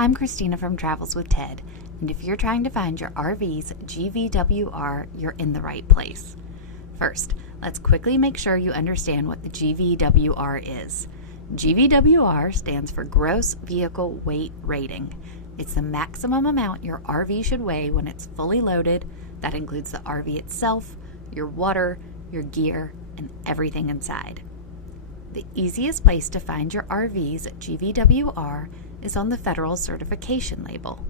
I'm Christina from Travels with Ted, and if you're trying to find your RV's GVWR, you're in the right place. First, let's quickly make sure you understand what the GVWR is. GVWR stands for Gross Vehicle Weight Rating. It's the maximum amount your RV should weigh when it's fully loaded. That includes the RV itself, your water, your gear, and everything inside. The easiest place to find your RV's GVWR is on the federal certification label.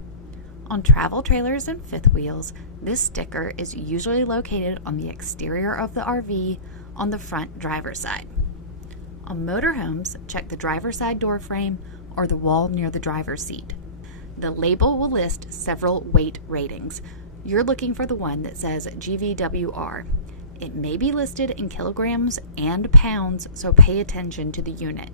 On travel trailers and fifth wheels, this sticker is usually located on the exterior of the RV on the front driver's side. On motorhomes, check the driver's side door frame or the wall near the driver's seat. The label will list several weight ratings. You're looking for the one that says GVWR. It may be listed in kilograms and pounds, so pay attention to the unit.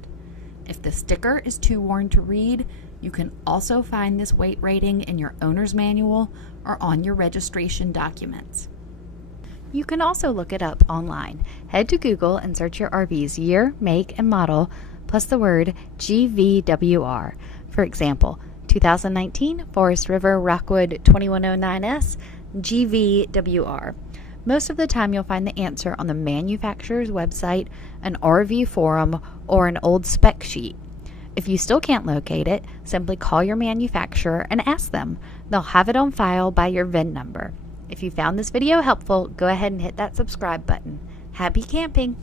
If the sticker is too worn to read, you can also find this weight rating in your owner's manual or on your registration documents. You can also look it up online. Head to Google and search your RV's year, make, and model, plus the word GVWR. For example, 2019 Forest River Rockwood 2109S GVWR. Most of the time you'll find the answer on the manufacturer's website, an RV forum, or an old spec sheet. If you still can't locate it, simply call your manufacturer and ask them. They'll have it on file by your VIN number. If you found this video helpful, go ahead and hit that subscribe button. Happy camping!